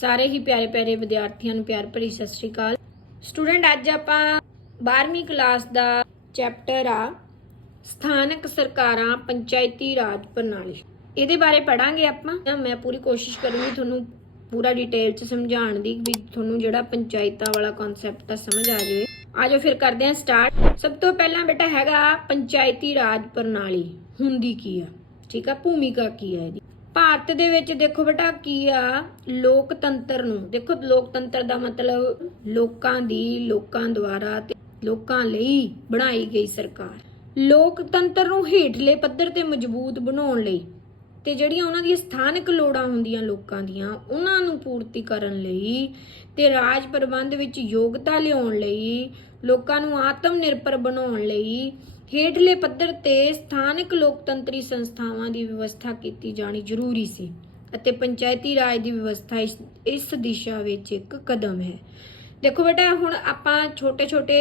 ਸਾਰੇ ਹੀ ਪਿਆਰੇ ਪਿਆਰੇ ਵਿਦਿਆਰਥੀਆਂ ਨੂੰ ਪਿਆਰ ਭਰੀ ਸਤਿ ਸ਼੍ਰੀ ਅਕਾਲ। ਸਟੂਡੈਂਟ ਅੱਜ ਆਪਾਂ 12ਵੀਂ ਕਲਾਸ ਦਾ ਚੈਪਟਰ ਆ ਸਥਾਨਕ ਸਰਕਾਰਾਂ ਪੰਚਾਇਤੀ ਰਾਜ ਪ੍ਰਣਾਲੀ, ਇਹਦੇ ਬਾਰੇ ਪੜਾਂਗੇ ਆਪਾਂ। ਮੈਂ ਪੂਰੀ ਕੋਸ਼ਿਸ਼ ਕਰੂੰਗੀ ਤੁਹਾਨੂੰ ਪੂਰਾ ਡਿਟੇਲ ਚ ਸਮਝਾਉਣ ਦੀ, ਵੀ ਤੁਹਾਨੂੰ ਜਿਹੜਾ ਪੰਚਾਇਤਾਂ ਵਾਲਾ ਕਨਸੈਪਟ ਆ ਸਮਝ ਆ ਜਾਵੇ। ਆਜੋ ਫਿਰ ਕਰਦੇ ਹਾਂ ਸਟਾਰਟ। ਸਭ ਤੋਂ ਪਹਿਲਾਂ ਬੇਟਾ ਹੈਗਾ ਪੰਚਾਇਤੀ ਰਾਜ ਪ੍ਰਣਾਲੀ ਹੁੰਦੀ ਕੀ ਆ, ਠੀਕ ਆ, ਭੂਮਿਕਾ ਕੀ ਆ ਇਹਦੀ। ਭਾਰਤ ਦੇ ਵਿੱਚ ਦੇਖੋ ਬੇਟਾ ਕੀ ਆ, ਲੋਕਤੰਤਰ ਨੂੰ ਦੇਖੋ, ਲੋਕਤੰਤਰ ਦਾ ਮਤਲਬ ਲੋਕਾਂ ਦੀ, ਲੋਕਾਂ ਦੁਆਰਾ ਤੇ ਲੋਕਾਂ ਲਈ ਬਣਾਈ ਗਈ ਸਰਕਾਰ। ਲੋਕਤੰਤਰ ਨੂੰ ਹੇਠਲੇ ਪੱਧਰ ਤੇ ਮਜ਼ਬੂਤ ਬਣਾਉਣ ਲਈ ਤੇ ਜਿਹੜੀਆਂ ਉਹਨਾਂ ਦੀਆਂ ਸਥਾਨਕ ਲੋੜਾਂ ਹੁੰਦੀਆਂ ਲੋਕਾਂ ਦੀਆਂ, ਉਹਨਾਂ ਨੂੰ ਪੂਰਤੀ ਕਰਨ ਲਈ ਤੇ ਰਾਜ ਪ੍ਰਬੰਧ ਵਿੱਚ ਯੋਗਤਾ ਲਿਆਉਣ ਲਈ, ਲੋਕਾਂ ਨੂੰ ਆਤਮ ਨਿਰਭਰ ਬਣਾਉਣ ਲਈ ਹੇਠਲੇ ਪੱਧਰ ਤੇ ਸਥਾਨਕ ਲੋਕਤੰਤਰੀ ਸੰਸਥਾਵਾਂ ਦੀ ਵਿਵਸਥਾ ਕੀਤੀ ਜਾਣੀ ਜ਼ਰੂਰੀ ਸੀ ਅਤੇ ਪੰਚਾਇਤੀ ਰਾਜ ਦੀ ਵਿਵਸਥਾ ਇਸ ਦਿਸ਼ਾ ਵਿੱਚ ਇੱਕ ਕਦਮ ਹੈ। ਦੇਖੋ ਬੇਟਾ, ਹੁਣ ਆਪਾਂ ਛੋਟੇ ਛੋਟੇ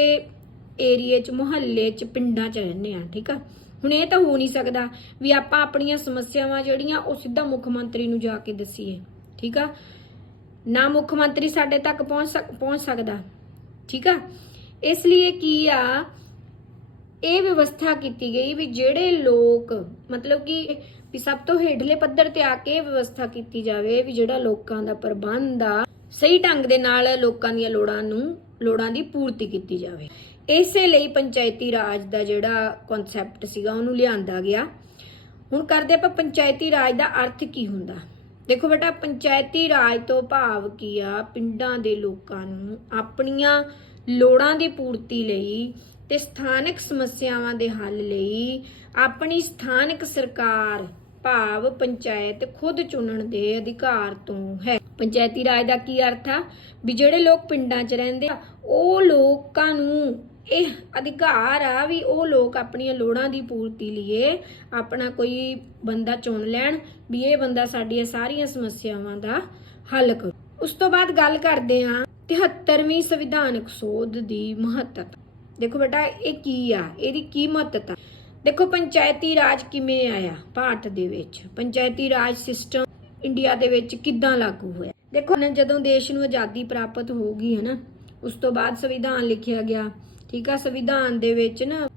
ਏਰੀਏ 'ਚ, ਮੁਹੱਲੇ 'ਚ, ਪਿੰਡਾਂ 'ਚ ਰਹਿੰਦੇ ਆ, ਠੀਕ ਆ। ਹੁਣ ਇਹ ਤਾਂ ਹੋ ਨਹੀਂ ਸਕਦਾ ਵੀ ਆਪਾਂ ਆਪਣੀਆਂ ਸਮੱਸਿਆਵਾਂ ਜਿਹੜੀਆਂ ਉਹ ਸਿੱਧਾ ਮੁੱਖ ਮੰਤਰੀ ਨੂੰ ਜਾ ਕੇ ਦੱਸੀਏ, ਠੀਕ ਆ। ਨਾ ਮੁੱਖ ਮੰਤਰੀ ਸਾਡੇ ਤੱਕ ਪਹੁੰਚ ਸਕਦਾ, ਠੀਕ ਆ। ਇਸ ਲਈ ਕੀ ਆ, ਇਹ ਵਿਵਸਥਾ ਕੀਤੀ ਗਈ ਵੀ ਜਿਹੜੇ ਲੋਕ, ਮਤਲਬ ਕਿ ਵੀ ਸਭ ਤੋਂ ਹੇਠਲੇ ਪੱਧਰ ਤੇ ਆ ਕੇ ਵਿਵਸਥਾ ਕੀਤੀ ਜਾਵੇ ਵੀ ਜਿਹੜਾ ਲੋਕਾਂ ਦਾ ਪ੍ਰਬੰਧ ਆ, ਸਹੀ ਢੰਗ ਦੇ ਨਾਲ ਲੋਕਾਂ ਦੀਆਂ ਲੋੜਾਂ ਦੀ ਪੂਰਤੀ ਕੀਤੀ ਜਾਵੇ। ਇਸੇ ਲਈ ਪੰਚਾਇਤੀ ਰਾਜ ਦਾ ਜਿਹੜਾ ਕਨਸੈਪਟ ਸੀਗਾ ਉਹਨੂੰ ਲਿਆਂਦਾ ਗਿਆ। ਹੁਣ ਕਰਦੇ ਆਪਾਂ ਪੰਚਾਇਤੀ ਰਾਜ ਦਾ ਅਰਥ ਕੀ ਹੁੰਦਾ। ਦੇਖੋ ਬੇਟਾ, ਪੰਚਾਇਤੀ ਰਾਜ ਤੋਂ ਭਾਵ ਕੀ ਆ, ਪਿੰਡਾਂ ਦੇ ਲੋਕਾਂ ਨੂੰ ਆਪਣੀਆਂ ਲੋੜਾਂ ਦੀ ਪੂਰਤੀ ਲਈ ਤੇ ਸਥਾਨਕ ਸਮੱਸਿਆਵਾਂ ਦੇ ਹੱਲ ਲਈ ਆਪਣੀ ਸਥਾਨਕ ਸਰਕਾਰ ਭਾਵ ਪੰਚਾਇਤ ਖੁਦ ਚੁਣਨ ਦੇ ਅਧਿਕਾਰ ਤੋਂ ਹੈ। ਪੰਚਾਇਤੀ ਰਾਜ ਦਾ ਕੀ ਅਰਥ ਆ ਵੀ ਜਿਹੜੇ ਲੋਕ ਪਿੰਡਾਂ 'ਚ ਰਹਿੰਦੇ ਆ, ਉਹ ਲੋਕਾਂ ਨੂੰ ਇਹ ਅਧਿਕਾਰ ਆ ਵੀ ਉਹ ਲੋਕ ਆਪਣੀਆਂ ਲੋੜਾਂ ਦੀ ਪੂਰਤੀ ਲਈ ਆਪਣਾ ਕੋਈ ਬੰਦਾ ਚੁਣ ਲੈਣ ਵੀ ਇਹ ਬੰਦਾ ਸਾਡੀਆਂ ਸਾਰੀਆਂ ਸਮੱਸਿਆਵਾਂ ਦਾ ਹੱਲ ਕਰੂ। ਉਸ ਤੋਂ ਬਾਅਦ ਗੱਲ ਕਰਦੇ ਆ 73ਵੀਂ ਸੰਵਿਧਾਨਕ ਸੋਧ ਦੀ ਮਹੱਤਤਾ। ਦੇਖੋ ਬੇਟਾ, ਇਹ ਕੀ ਆ, ਇਹਦੀ ਕੀ ਮਹੱਤਤਾ। ਦੇਖੋ, ਪੰਚਾਇਤੀ ਰਾਜ ਕਿਵੇਂ ਆਇਆ ਭਾਰਤ ਦੇ ਵਿੱਚ, ਪੰਚਾਇਤੀ ਰਾਜ ਸਿਸਟਮ ਇੰਡੀਆ ਦੇ ਵਿੱਚ ਕਿੱਦਾਂ ਲਾਗੂ ਹੋਇਆ। ਦੇਖੋ, ਜਦੋਂ ਦੇਸ਼ ਨੂੰ ਆਜ਼ਾਦੀ ਪ੍ਰਾਪਤ ਹੋ ਗਈ ਹੈ ਨਾ, ਉਸ ਤੋਂ ਬਾਅਦ ਸੰਵਿਧਾਨ ਲਿਖਿਆ ਗਿਆ, ਠੀਕ ਆ। ਸੰਵਿਧਾਨ ਦੇ ਵਿੱਚ ਨਾ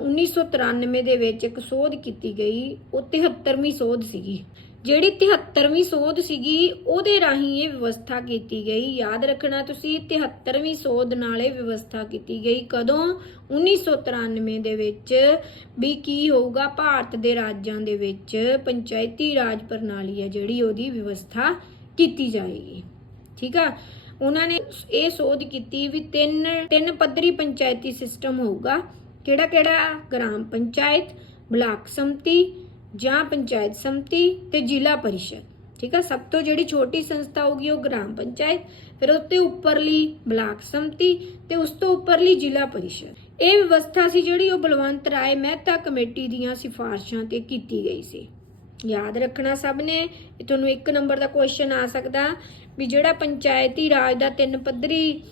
1993 ਦੇ ਵਿੱਚ ਇੱਕ ਸੋਧ ਕੀਤੀ ਗਈ, ਉਹ 73ਵੀਂ ਸੋਧ ਸੀਗੀ। ਜਿਹੜੀ 73ਵੀਂ ਸੋਧ ਸੀਗੀ ਉਹਦੇ ਰਾਹੀਂ ਇਹ ਵਿਵਸਥਾ ਕੀਤੀ ਗਈ। ਯਾਦ ਰੱਖਣਾ ਤੁਸੀਂ, 73ਵੀਂ ਸੋਧ ਨਾਲ ਇਹ ਵਿਵਸਥਾ ਕੀਤੀ ਗਈ। ਕਦੋਂ? 1993 ਦੇ ਵਿੱਚ ਵੀ ਕੀ ਹੋਊਗਾ, ਭਾਰਤ ਦੇ ਰਾਜਾਂ ਦੇ ਵਿੱਚ ਪੰਚਾਇਤੀ ਰਾਜ ਪ੍ਰਣਾਲੀ ਹੈ ਜਿਹੜੀ ਉਹਦੀ ਵਿਵਸਥਾ ਕੀਤੀ ਜਾਏਗੀ, ਠੀਕ ਆ। ਉਹਨਾਂ ਨੇ ਇਹ ਸੋਧ ਕੀਤੀ ਵੀ ਤਿੰਨ ਪੱਧਰੀ ਪੰਚਾਇਤੀ ਸਿਸਟਮ ਹੋਊਗਾ। ਕਿਹੜਾ ਕਿਹੜਾ? ਗ੍ਰਾਮ ਪੰਚਾਇਤ, ਬਲਾਕ ਸੰਮਤੀ ਜਾਂ ਪੰਚਾਇਤ ਸੰਮਤੀ ਤੇ ਜ਼ਿਲ੍ਹਾ ਪਰਿਸ਼ਦ, ਠੀਕ ਆ। ਸਭ ਤੋਂ ਜਿਹੜੀ ਛੋਟੀ ਸੰਸਥਾ ਹੋਊਗੀ ਉਹ ਗ੍ਰਾਮ ਪੰਚਾਇਤ, ਫਿਰ ਉੱਤੇ ਉੱਪਰਲੀ ਬਲਾਕ ਸੰਮਤੀ ਤੇ ਉਸ ਤੋਂ ਉੱਪਰਲੀ ਜ਼ਿਲ੍ਹਾ ਪਰਿਸ਼ਦ। ਇਹ ਵਿਵਸਥਾ ਸੀ ਜਿਹੜੀ ਉਹ ਬਲਵੰਤ ਰਾਏ ਮਹਿਤਾ ਕਮੇਟੀ ਦੀਆਂ ਸਿਫਾਰਿਸ਼ਾਂ ਤੇ ਕੀਤੀ ਗਈ ਸੀ। ਯਾਦ ਰੱਖਣਾ ਸਭ ਨੇ, ਤੁਹਾਨੂੰ 1 ਨੰਬਰ ਦਾ ਕੁਐਸਚਨ ਆ ਸਕਦਾ ਵੀ ਜਿਹੜਾ ਪੰਚਾਇਤੀ ਰਾਜ ਦਾ 3 ਪੱਧਰੀ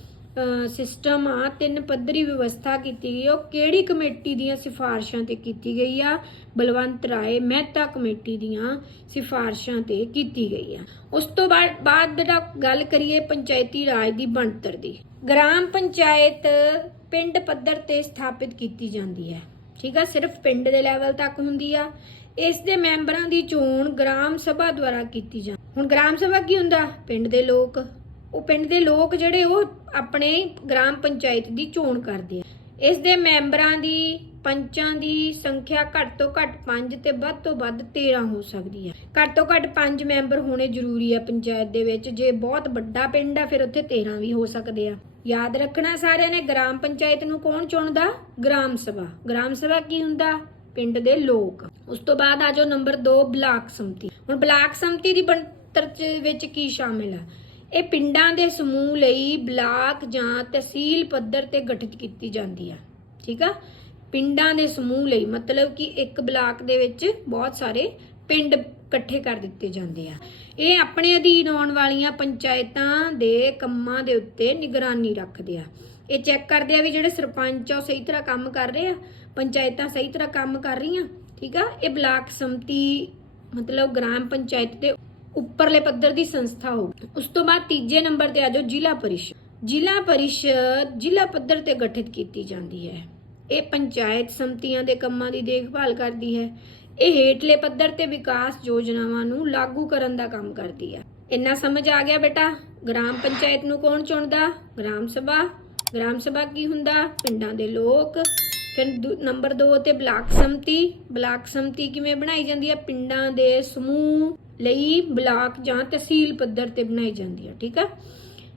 ਸਿਸਟਮ ਆ, 3 ਪੱਧਰੀ ਵਿਵਸਥਾ ਕੀਤੀ ਗਈ, ਉਹ ਕਿਹੜੀ ਕਮੇਟੀ ਦੀਆਂ ਸਿਫਾਰਿਸ਼ਾਂ ਤੇ ਕੀਤੀ ਗਈ ਆ? ਬਲਵੰਤ ਰਾਏ ਮਹਿਤਾ ਕਮੇਟੀ ਦੀਆਂ ਸਿਫਾਰਿਸ਼ਾਂ ਤੇ ਕੀਤੀ ਗਈ ਆ। ਉਸ ਤੋਂ ਬਾਅਦ ਬੇਟਾ ਗੱਲ ਕਰੀਏ ਪੰਚਾਇਤੀ ਰਾਜ ਦੀ ਬਣਤਰ ਦੀ। ਗ੍ਰਾਮ ਪੰਚਾਇਤ ਪਿੰਡ ਪੱਧਰ ਤੇ ਸਥਾਪਿਤ ਕੀਤੀ ਜਾਂਦੀ ਹੈ, ਠੀਕ ਆ। ਸਿਰਫ ਪਿੰਡ ਦੇ ਲੈਵਲ ਤੱਕ ਹੁੰਦੀ ਆ। ਇਸ ਦੇ ਮੈਂਬਰਾਂ ਦੀ ਚੋਣ ਗ੍ਰਾਮ ਸਭਾ ਦੁਆਰਾ ਕੀਤੀ ਜਾਂਦੀ। ਹੁਣ ਗ੍ਰਾਮ ਸਭਾ ਕੀ ਹੁੰਦਾ? ਪਿੰਡ ਦੇ ਲੋਕ, ਉਹ ਪਿੰਡ ਦੇ ਲੋਕ ਜਿਹੜੇ ਉਹ ਆਪਣੇ ਗ੍ਰਾਮ ਪੰਚਾਇਤ ਦੀ ਚੋਣ ਕਰਦੇ ਆ। ਇਸ ਦੇ ਮੈਂਬਰਾਂ ਦੀ, ਪੰਚਾਂ ਦੀ ਸੰਖਿਆ ਘੱਟ ਤੋਂ ਘੱਟ 5 ਤੇ ਵੱਧ ਤੋਂ ਵੱਧ 13 ਹੋ ਸਕਦੀ ਹੈ। ਘੱਟ ਤੋਂ ਘੱਟ 5 ਮੈਂਬਰ ਹੋਣੇ ਜ਼ਰੂਰੀ ਆ ਪੰਚਾਇਤ ਦੇ ਵਿੱਚ। ਜੇ ਬਹੁਤ ਵੱਡਾ ਪਿੰਡ ਆ ਫਿਰ ਉੱਥੇ 13 ਵੀ ਹੋ ਸਕਦੇ ਆ। ਯਾਦ ਰੱਖਣਾ ਸਾਰਿਆਂ ਨੇ, ਗ੍ਰਾਮ ਪੰਚਾਇਤ ਨੂੰ ਕੌਣ ਚੁਣਦਾ? ਗ੍ਰਾਮ ਸਭਾ। ਗ੍ਰਾਮ ਸਭਾ ਕੀ ਹੁੰਦਾ? ਪਿੰਡ ਦੇ ਲੋਕ। ਉਸ ਤੋਂ ਬਾਅਦ ਆ ਜਾਓ ਨੰਬਰ 2, ਬਲਾਕ ਸੰਮਤੀ। ਹੁਣ ਬਲਾਕ ਸੰਮਤੀ ਦੀ ਬਣਤਰ ਵਿੱਚ ਕੀ ਸ਼ਾਮਿਲ ਆ? ਇਹ ਪਿੰਡਾਂ ਦੇ ਸਮੂਹ ਲਈ ਬਲਾਕ ਜਾਂ ਤਹਿਸੀਲ ਪੱਧਰ ਤੇ ਗਠਿਤ ਕੀਤੀ ਜਾਂਦੀ ਆ, ਠੀਕ ਆ। ਪਿੰਡਾਂ ਦੇ ਸਮੂਹ ਲਈ ਮਤਲਬ ਕਿ ਇੱਕ ਬਲਾਕ ਦੇ ਵਿੱਚ ਬਹੁਤ ਸਾਰੇ ਪਿੰਡ ਇਕੱਠੇ ਕਰ ਦਿੱਤੇ ਜਾਂਦੇ ਆ। ਇਹ ਆਪਣੇ ਅਧੀਨ ਆਉਣ ਵਾਲੀਆਂ ਪੰਚਾਇਤਾਂ ਦੇ ਕੰਮਾਂ ਦੇ ਉੱਤੇ ਨਿਗਰਾਨੀ ਰੱਖਦੇ ਆ। ਇਹ ਚੈੱਕ ਕਰਦੇ ਆ ਵੀ ਜਿਹੜੇ ਸਰਪੰਚ ਆ ਉਹ ਸਹੀ ਤਰ੍ਹਾਂ ਕੰਮ ਕਰ ਰਹੇ ਆ, ਪੰਚਾਇਤਾਂ ਸਹੀ ਤਰ੍ਹਾਂ ਕੰਮ ਕਰ ਰਹੀਆਂ, ਠੀਕ ਆ। ਇਹ ਬਲਾਕ ਸੰਮਤੀ ਮਤਲਬ ਗ੍ਰਾਮ ਪੰਚਾਇਤ ਦੇ ਉੱਪਰਲੇ ਪੱਧਰ ਦੀ ਸੰਸਥਾ ਹੋਊਗੀ। ਉਸ ਤੋਂ ਬਾਅਦ ਤੀਜੇ ਨੰਬਰ ਤੇ ਆ ਜਾਓ ਜ਼ਿਲ੍ਹਾ ਪਰਿਸ਼ਦ। ਜ਼ਿਲ੍ਹਾ ਪਰਿਸ਼ਦ ਜ਼ਿਲ੍ਹਾ ਪੱਧਰ ਤੇ ਗਠਿਤ ਕੀਤੀ ਜਾਂਦੀ ਹੈ। ਇਹ ਪੰਚਾਇਤ ਸਮਤੀਆਂ ਦੇ ਕੰਮਾਂ ਦੀ ਦੇਖਭਾਲ ਕਰਦੀ ਹੈ। ਇਹ ਹੇਠਲੇ ਪੱਧਰ ਤੇ ਵਿਕਾਸ ਯੋਜਨਾਵਾਂ ਨੂੰ ਲਾਗੂ ਕਰਨ ਦਾ ਕੰਮ ਕਰਦੀ ਹੈ। ਇੰਨਾ ਸਮਝ ਆ ਗਿਆ ਬੇਟਾ? ਗ੍ਰਾਮ ਪੰਚਾਇਤ ਨੂੰ ਕੌਣ ਚੁਣਦਾ? ਗ੍ਰਾਮ ਸਭਾ। ਗ੍ਰਾਮ ਸਭਾ ਕੀ ਹੁੰਦਾ? ਪਿੰਡਾਂ ਦੇ ਲੋਕ। ਫਿਰ ਨੰਬਰ 2 ਤੇ ਬਲਾਕ ਸਮਤੀ। ਬਲਾਕ ਸਮਤੀ ਕਿਵੇਂ ਬਣਾਈ ਜਾਂਦੀ ਹੈ? ਪਿੰਡਾਂ ਦੇ ਸਮੂਹ ਲਈ ਬਲਾਕ ਜਾਂ ਤਹਿਸੀਲ ਪੱਧਰ ਤੇ ਬਣਾਈ ਜਾਂਦੀ ਹੈ। ਠੀਕ ਆ।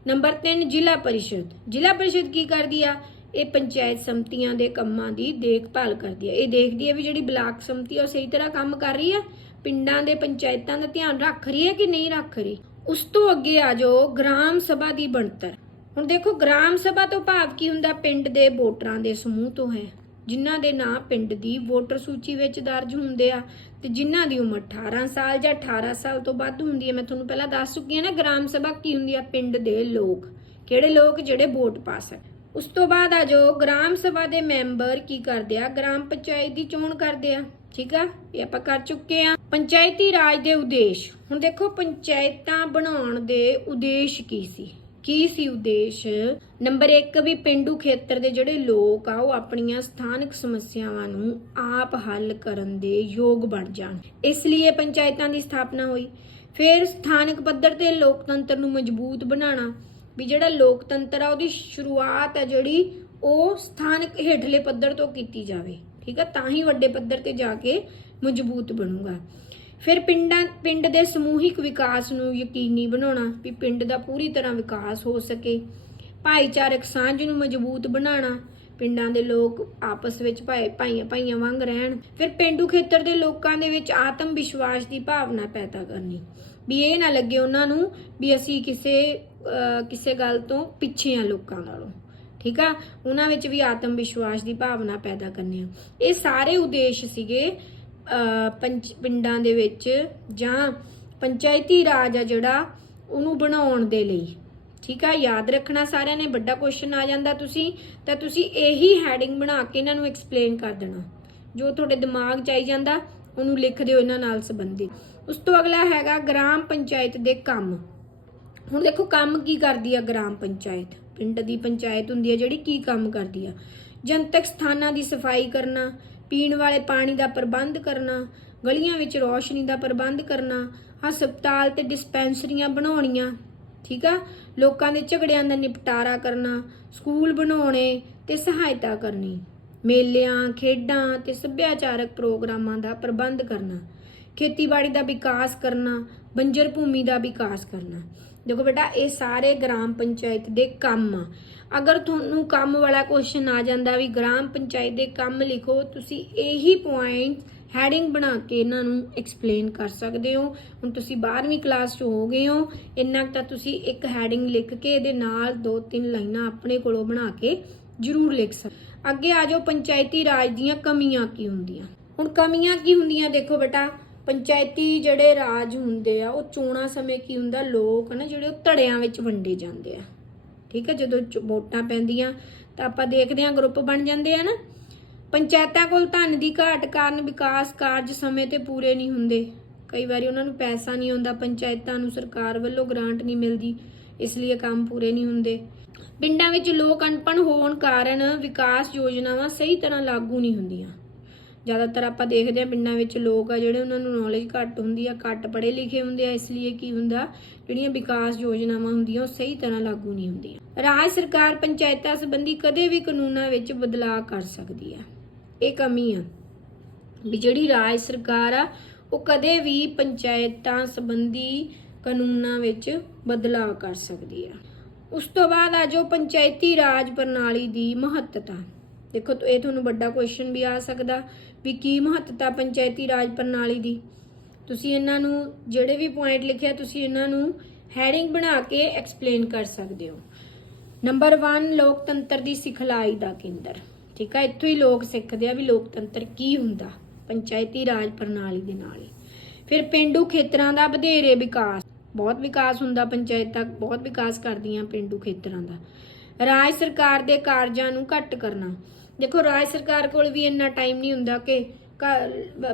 ਨੰਬਰ 3 ਜ਼ਿਲ੍ਹਾ ਪਰਿਸ਼ਦ। ਜ਼ਿਲ੍ਹਾ ਪਰਿਸ਼ਦ ਕੀ ਕਰਦੀ ਆ? ਇਹ ਪੰਚਾਇਤ ਸਮਤੀਆਂ ਦੇ ਕੰਮਾਂ ਦੀ ਦੇਖਭਾਲ ਕਰਦੀ ਹੈ। ਇਹ ਦੇਖਦੀ ਹੈ ਵੀ ਜਿਹੜੀ ਬਲਾਕ ਸਮਤੀ ਉਹ ਸਹੀ ਤਰ੍ਹਾਂ ਕੰਮ ਕਰ ਰਹੀ ਹੈ, ਪਿੰਡਾਂ ਦੇ ਪੰਚਾਇਤਾਂ ਦਾ ਧਿਆਨ ਰੱਖ ਰਹੀ ਹੈ ਕਿ ਨਹੀਂ ਰੱਖ ਰਹੀ। ਉਸ ਤੋਂ ਅੱਗੇ ਆ ਜਾਓ ਗ੍ਰਾਮ ਸਭਾ ਦੀ ਬਣਤਰ। ਹੁਣ ਦੇਖੋ ਗ੍ਰਾਮ ਸਭਾ ਤੋਂ ਭਾਵ ਕੀ ਹੁੰਦਾ? ਪਿੰਡ ਦੇ ਵੋਟਰਾਂ ਦੇ ਸਮੂਹ ਤੋਂ ਹੈ, ਜਿਨ੍ਹਾਂ ਦੇ ਨਾਂ ਪਿੰਡ ਦੀ ਵੋਟਰ ਸੂਚੀ ਵਿੱਚ ਦਰਜ ਹੁੰਦੇ ਆ ਤੇ ਜਿਨ੍ਹਾਂ ਦੀ ਉਮਰ 18 ਸਾਲ ਜਾਂ 18 ਸਾਲ ਤੋਂ ਵੱਧ ਹੁੰਦੀ ਹੈ। ਮੈਂ ਤੁਹਾਨੂੰ ਪਹਿਲਾਂ ਦੱਸ ਚੁੱਕੀ ਹਾਂ ਨਾ ਗ੍ਰਾਮ ਸਭਾ ਕੀ ਹੁੰਦੀ ਆ? ਪਿੰਡ ਦੇ ਲੋਕ। ਕਿਹੜੇ ਲੋਕ? ਜਿਹੜੇ ਵੋਟ ਪਾ ਸਕਣ। ਉਸ ਤੋਂ ਬਾਅਦ ਆ ਜਾਓ ਗ੍ਰਾਮ ਸਭਾ ਦੇ ਮੈਂਬਰ ਕੀ ਕਰਦੇ ਆ? ਗ੍ਰਾਮ ਪੰਚਾਇਤ ਦੀ ਚੋਣ ਕਰਦੇ ਆ। ਠੀਕ ਆ, ਇਹ ਆਪਾਂ ਕਰ ਚੁੱਕੇ ਆ। ਪੰਚਾਇਤੀ ਰਾਜ ਦੇ ਉਦੇਸ਼। ਹੁਣ ਦੇਖੋ ਪੰਚਾਇਤਾਂ ਬਣਾਉਣ ਦੇ ਉਦੇਸ਼ ਕੀ ਸੀ? ਕੀ ਸੀ ਉਦੇਸ਼? ਨੰਬਰ 1 ਵੀ ਪਿੰਡੂ ਖੇਤਰ ਦੇ ਜਿਹੜੇ ਲੋਕ ਆ ਉਹ ਆਪਣੀਆਂ ਸਥਾਨਕ ਸਮੱਸਿਆਵਾਂ ਨੂੰ ਆਪ ਹੱਲ ਕਰਨ ਦੇ ਯੋਗ ਬਣ ਜਾਣ, ਇਸ ਲਈ ਪੰਚਾਇਤਾਂ ਦੀ ਸਥਾਪਨਾ ਹੋਈ। ਫਿਰ ਸਥਾਨਕ ਪੱਧਰ ਤੇ ਲੋਕਤੰਤਰ ਨੂੰ ਮਜ਼ਬੂਤ ਬਣਾਉਣਾ, ਵੀ ਜਿਹੜਾ ਲੋਕਤੰਤਰ ਆ ਉਹਦੀ ਸ਼ੁਰੂਆਤ ਹੈ ਜਿਹੜੀ ਉਹ ਸਥਾਨਕ ਹੇਠਲੇ ਪੱਧਰ ਤੋਂ ਕੀਤੀ ਜਾਵੇ। ਠੀਕ ਆ, ਤਾਂ ਹੀ ਵੱਡੇ ਪੱਧਰ ਤੇ ਜਾ ਕੇ ਮਜ਼ਬੂਤ ਬਣੂਗਾ। ਫਿਰ ਪਿੰਡ ਦੇ ਸਮੂਹਿਕ ਵਿਕਾਸ ਨੂੰ ਯਕੀਨੀ ਬਣਾਉਣਾ, ਵੀ ਪਿੰਡ ਦਾ ਪੂਰੀ ਤਰ੍ਹਾਂ ਵਿਕਾਸ ਹੋ ਸਕੇ। ਭਾਈਚਾਰਕ ਸਾਂਝ ਨੂੰ ਮਜ਼ਬੂਤ ਬਣਾਉਣਾ, ਪਿੰਡਾਂ ਦੇ ਲੋਕ ਆਪਸ ਵਿੱਚ ਭਾਈਆਂ ਵਾਂਗ ਰਹਿਣ। ਫਿਰ ਪਿੰਡੂ ਖੇਤਰ ਦੇ ਲੋਕਾਂ ਦੇ ਵਿੱਚ ਆਤਮ ਵਿਸ਼ਵਾਸ ਦੀ ਭਾਵਨਾ ਪੈਦਾ ਕਰਨੀ, ਵੀ ਇਹ ਨਾ ਲੱਗੇ ਉਹਨਾਂ ਨੂੰ ਵੀ ਅਸੀਂ ਕਿਸੇ ਗੱਲ ਤੋਂ ਪਿੱਛੇ ਆ ਲੋਕਾਂ ਨਾਲੋਂ। ਠੀਕ ਆ, ਉਹਨਾਂ ਵਿੱਚ ਵੀ ਆਤਮ ਵਿਸ਼ਵਾਸ ਦੀ ਭਾਵਨਾ ਪੈਦਾ ਕਰਨੀ ਆ। ਇਹ ਸਾਰੇ ਉਦੇਸ਼ ਸੀਗੇ ਪਿੰਡਾਂ ਦੇ ਵਿੱਚ ਜਾਂ ਪੰਚਾਇਤੀ ਰਾਜ ਆ ਜਿਹੜਾ ਉਹਨੂੰ ਬਣਾਉਣ ਦੇ ਲਈ। ਠੀਕ ਆ, ਯਾਦ ਰੱਖਣਾ ਸਾਰਿਆਂ ਨੇ। ਵੱਡਾ ਕੁਐਸਚਨ ਆ ਜਾਂਦਾ ਤੁਸੀਂ ਇਹੀ ਹੈਡਿੰਗ ਬਣਾ ਕੇ ਇਹਨਾਂ ਨੂੰ ਐਕਸਪਲੇਨ ਕਰ ਦੇਣਾ। ਜੋ ਤੁਹਾਡੇ ਦਿਮਾਗ 'ਚ ਆਈ ਜਾਂਦਾ ਉਹਨੂੰ ਲਿਖ ਦਿਓ ਇਹਨਾਂ ਨਾਲ ਸੰਬੰਧਿਤ। ਉਸ ਤੋਂ ਅਗਲਾ ਹੈਗਾ ਗ੍ਰਾਮ ਪੰਚਾਇਤ ਦੇ ਕੰਮ। ਹੁਣ ਦੇਖੋ ਕੰਮ ਕੀ ਕਰਦੀ ਆ ਗ੍ਰਾਮ ਪੰਚਾਇਤ? ਪਿੰਡ ਦੀ ਪੰਚਾਇਤ ਹੁੰਦੀ ਆ ਜਿਹੜੀ ਕੀ ਕੰਮ ਕਰਦੀ ਆ? ਜਨਤਕ ਸਥਾਨਾਂ ਦੀ ਸਫਾਈ ਕਰਨਾ, ਪੀਣ ਵਾਲੇ ਪਾਣੀ ਦਾ ਪ੍ਰਬੰਧ ਕਰਨਾ, ਗਲੀਆਂ ਵਿੱਚ ਰੌਸ਼ਨੀ ਦਾ ਪ੍ਰਬੰਧ ਕਰਨਾ, ਹਸਪਤਾਲ ਤੇ ਡਿਸਪੈਂਸਰੀਆਂ ਬਣਾਉਣੀਆਂ। ਠੀਕ ਆ, ਲੋਕਾਂ ਦੇ ਝਗੜਿਆਂ ਦਾ ਨਿਪਟਾਰਾ ਕਰਨਾ, ਸਕੂਲ ਬਣਾਉਣੇ ਤੇ ਸਹਾਇਤਾ ਕਰਨੀ, ਮੇਲਿਆਂ, ਖੇਡਾਂ ਤੇ ਸੱਭਿਆਚਾਰਕ ਪ੍ਰੋਗਰਾਮਾਂ ਦਾ ਪ੍ਰਬੰਧ ਕਰਨਾ, ਖੇਤੀਬਾੜੀ ਦਾ ਵਿਕਾਸ ਕਰਨਾ, ਬੰਜਰ ਭੂਮੀ ਦਾ ਵਿਕਾਸ ਕਰਨਾ। ਦੇਖੋ ਬੇਟਾ ਇਹ ਸਾਰੇ ਗ੍ਰਾਮ ਪੰਚਾਇਤ ਦੇ ਕੰਮ ਆ। ਅਗਰ ਤੁਹਾਨੂੰ ਕੰਮ ਵਾਲਾ ਕੁਐਸਚਨ ਆ ਜਾਂਦਾ ਵੀ ਗ੍ਰਾਮ ਪੰਚਾਇਤ ਦੇ ਕੰਮ ਲਿਖੋ, ਤੁਸੀਂ ਇਹੀ ਪੁਆਇੰਟ ਹੈਡਿੰਗ ਬਣਾ ਕੇ ਇਹਨਾਂ ਨੂੰ ਐਕਸਪਲੇਨ ਕਰ ਸਕਦੇ ਹੋ। ਹੁਣ ਤੁਸੀਂ 12ਵੀਂ ਕਲਾਸ 'ਚ ਹੋ ਗਏ ਹੋ, ਇੰਨਾ ਤਾਂ ਤੁਸੀਂ ਇੱਕ ਹੈਡਿੰਗ ਲਿਖ ਕੇ ਇਹਦੇ ਨਾਲ 2-3 ਲਾਈਨਾਂ ਆਪਣੇ ਕੋਲੋਂ ਬਣਾ ਕੇ ਜ਼ਰੂਰ ਲਿਖ ਸਕਦੇ। ਅੱਗੇ ਆ ਜਾਓ ਪੰਚਾਇਤੀ ਰਾਜ ਦੀਆਂ ਕਮੀਆਂ ਕੀ ਹੁੰਦੀਆਂ। ਹੁਣ ਕਮੀਆਂ ਕੀ ਹੁੰਦੀਆਂ? ਦੇਖੋ ਬੇਟਾ ਪੰਚਾਇਤੀ ਜਿਹੜੇ ਰਾਜ ਹੁੰਦੇ ਆ ਉਹ ਚੋਣਾਂ ਸਮੇਂ ਕੀ ਹੁੰਦਾ? ਲੋਕ ਨਾ ਜਿਹੜੇ ਉਹ ਧੜਿਆਂ ਵਿੱਚ ਵੰਡੇ ਜਾਂਦੇ ਆ। ਠੀਕ ਹੈ, ਜਦੋਂ ਵੋਟਾਂ ਪੈਂਦੀਆਂ ਤਾਂ ਆਪਾਂ ਦੇਖਦੇ ਹਾਂ ਗਰੁੱਪ ਬਣ ਜਾਂਦੇ ਆ ਨਾ। ਪੰਚਾਇਤਾਂ ਕੋਲ ਧਨ ਦੀ ਘਾਟ ਕਾਰਨ ਵਿਕਾਸ ਕਾਰਜ ਸਮੇਂ ਤੇ ਪੂਰੇ ਨਹੀਂ ਹੁੰਦੇ। ਕਈ ਵਾਰੀ ਉਹਨਾਂ ਨੂੰ ਪੈਸਾ ਨਹੀਂ ਆਉਂਦਾ, ਪੰਚਾਇਤਾਂ ਨੂੰ ਸਰਕਾਰ ਵੱਲੋਂ ਗ੍ਰਾਂਟ ਨਹੀਂ ਮਿਲਦੀ, ਇਸ ਲਈ ਕੰਮ ਪੂਰੇ ਨਹੀਂ ਹੁੰਦੇ। ਪਿੰਡਾਂ ਵਿੱਚ ਲੋਕ ਅਨਪੜ੍ਹ ਹੋਣ ਕਾਰਨ ਵਿਕਾਸ ਯੋਜਨਾਵਾਂ ਸਹੀ ਤਰ੍ਹਾਂ ਲਾਗੂ ਨਹੀਂ ਹੁੰਦੀਆਂ। ਜ਼ਿਆਦਾਤਰ ਆਪਾਂ ਦੇਖਦੇ ਹਾਂ ਪਿੰਡਾਂ ਵਿੱਚ ਲੋਕ ਆ ਜਿਹੜੇ ਉਹਨਾਂ ਨੂੰ ਨੌਲੇਜ ਘੱਟ ਹੁੰਦੀ ਆ, ਘੱਟ ਪੜ੍ਹੇ ਲਿਖੇ ਹੁੰਦੇ ਆ, ਇਸ ਲਈ ਕੀ ਹੁੰਦਾ ਜਿਹੜੀਆਂ ਵਿਕਾਸ ਯੋਜਨਾਵਾਂ ਹੁੰਦੀਆਂ ਉਹ ਸਹੀ ਤਰ੍ਹਾਂ ਲਾਗੂ ਨਹੀਂ ਹੁੰਦੀਆਂ। ਰਾਜ ਸਰਕਾਰ ਪੰਚਾਇਤਾਂ ਸੰਬੰਧੀ ਕਦੇ ਵੀ ਕਾਨੂੰਨਾਂ ਵਿੱਚ ਬਦਲਾਅ ਕਰ ਸਕਦੀ ਆ। ਇਹ ਕਮੀ ਆ ਵੀ ਜਿਹੜੀ ਰਾਜ ਸਰਕਾਰ ਆ ਉਹ ਕਦੇ ਵੀ ਪੰਚਾਇਤਾਂ ਸੰਬੰਧੀ ਕਾਨੂੰਨਾਂ ਵਿੱਚ ਬਦਲਾਅ ਕਰ ਸਕਦੀ ਆ। ਉਸ ਤੋਂ ਬਾਅਦ ਆ ਜੋ ਪੰਚਾਇਤੀ ਰਾਜ ਪ੍ਰਣਾਲੀ ਦੀ ਮਹੱਤਤਾ। ਦੇਖੋ ਇਹ ਤੁਹਾਨੂੰ ਵੱਡਾ ਕੁਐਸਚਨ ਵੀ ਆ ਸਕਦਾ ਵੀ ਕੀ ਮਹੱਤਤਾ ਪੰਚਾਇਤੀ ਰਾਜ ਪ੍ਰਣਾਲੀ ਦੀ। ਤੁਸੀਂ ਇਹਨਾਂ ਨੂੰ ਜਿਹੜੇ ਵੀ ਪੁਆਇੰਟ ਲਿਖਿਆ ਤੁਸੀਂ ਇਹਨਾਂ ਨੂੰ ਹੈਡਿੰਗ ਬਣਾ ਕੇ ਐਕਸਪਲੇਨ ਕਰ ਸਕਦੇ ਹੋ। ਨੰਬਰ 1 ਲੋਕਤੰਤਰ ਦੀ ਸਿਖਲਾਈ ਦਾ ਕੇਂਦਰ। ਠੀਕ ਆ, ਇੱਥੋਂ ਹੀ ਲੋਕ ਸਿੱਖਦੇ ਆ ਵੀ ਲੋਕਤੰਤਰ ਕੀ ਹੁੰਦਾ ਪੰਚਾਇਤੀ ਰਾਜ ਪ੍ਰਣਾਲੀ ਦੇ ਨਾਲ ਹੀ। ਫਿਰ ਪਿੰਡੂ ਖੇਤਰਾਂ ਦਾ ਵਧੇਰੇ ਵਿਕਾਸ। ਬਹੁਤ ਵਿਕਾਸ ਹੁੰਦਾ, ਪੰਚਾਇਤਾਂ ਬਹੁਤ ਵਿਕਾਸ ਕਰਦੀਆਂ ਪਿੰਡੂ ਖੇਤਰਾਂ ਦਾ। ਰਾਜ ਸਰਕਾਰ ਦੇ ਕਾਰਜਾਂ ਨੂੰ ਘੱਟ ਕਰਨਾ। ਦੇਖੋ ਰਾਜ ਸਰਕਾਰ ਕੋਲ ਵੀ ਇੰਨਾ ਟਾਈਮ ਨਹੀਂ ਹੁੰਦਾ ਕਿ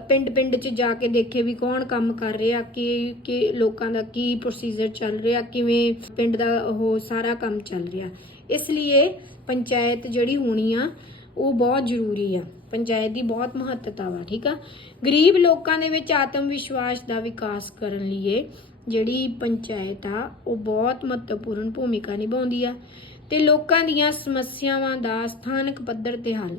ਪਿੰਡ ਪਿੰਡ 'ਚ ਜਾ ਕੇ ਦੇਖੇ ਵੀ ਕੌਣ ਕੰਮ ਕਰ ਰਿਹਾ, ਕਿ ਲੋਕਾਂ ਦਾ ਕੀ ਪ੍ਰੋਸੀਜਰ ਚੱਲ ਰਿਹਾ, ਕਿਵੇਂ ਪਿੰਡ ਦਾ ਉਹ ਸਾਰਾ ਕੰਮ ਚੱਲ ਰਿਹਾ। ਇਸ ਲਈ ਪੰਚਾਇਤ ਜਿਹੜੀ ਹੋਣੀ ਆ ਉਹ ਬਹੁਤ ਜ਼ਰੂਰੀ ਆ। ਪੰਚਾਇਤ ਦੀ ਬਹੁਤ ਮਹੱਤਤਾ ਵਾ। ਠੀਕ ਆ। ਗਰੀਬ ਲੋਕਾਂ ਦੇ ਵਿੱਚ ਆਤਮ ਵਿਸ਼ਵਾਸ ਦਾ ਵਿਕਾਸ ਕਰਨ ਲਈ ਜਿਹੜੀ ਪੰਚਾਇਤ ਆ ਉਹ ਬਹੁਤ ਮਹੱਤਵਪੂਰਨ ਭੂਮਿਕਾ ਨਿਭਾਉਂਦੀ ਆ ਤੇ ਲੋਕਾਂ ਦੀਆਂ ਸਮੱਸਿਆਵਾਂ ਦਾ ਸਥਾਨਕ ਪੱਧਰ ਤੇ ਹੱਲ।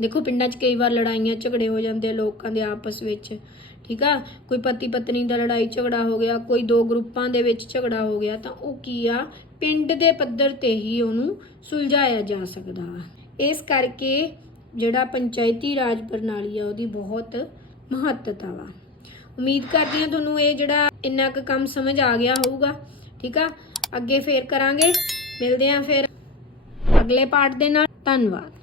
ਦੇਖੋ ਪਿੰਡਾਂ 'ਚ ਕਈ ਵਾਰ ਲੜਾਈਆਂ ਝਗੜੇ ਹੋ ਜਾਂਦੇ ਆ ਲੋਕਾਂ ਦੇ ਆਪਸ ਵਿੱਚ। ਠੀਕ ਆ। ਕੋਈ ਪਤੀ ਪਤਨੀ ਦਾ ਲੜਾਈ ਝਗੜਾ ਹੋ ਗਿਆ, ਕੋਈ ਦੋ ਗਰੁੱਪਾਂ ਦੇ ਵਿੱਚ ਝਗੜਾ ਹੋ ਗਿਆ, ਤਾਂ ਉਹ ਕੀ ਆ, ਪਿੰਡ ਦੇ ਪੱਧਰ ਤੇ ਹੀ ਉਹਨੂੰ ਸੁਲਝਾਇਆ ਜਾ ਸਕਦਾ ਵਾ। ਇਸ ਕਰਕੇ ਜਿਹੜਾ ਪੰਚਾਇਤੀ ਰਾਜ ਪ੍ਰਣਾਲੀ ਆ ਉਹਦੀ ਬਹੁਤ ਮਹੱਤਤਾ ਵਾ। ਉਮੀਦ ਕਰਦੀ ਹਾਂ ਤੁਹਾਨੂੰ ਇਹ ਜਿਹੜਾ ਇੰਨਾ ਕੁ ਕੰਮ ਸਮਝ ਆ ਗਿਆ ਹੋਊਗਾ। ਠੀਕ ਆ। ਅੱਗੇ ਫੇਰ ਕਰਾਂਗੇ, ਮਿਲਦੇ ਆ ਫਿਰ ਅਗਲੇ ਪਾਰਟ ਦੇ ਨਾਲ। ਧੰਨਵਾਦ।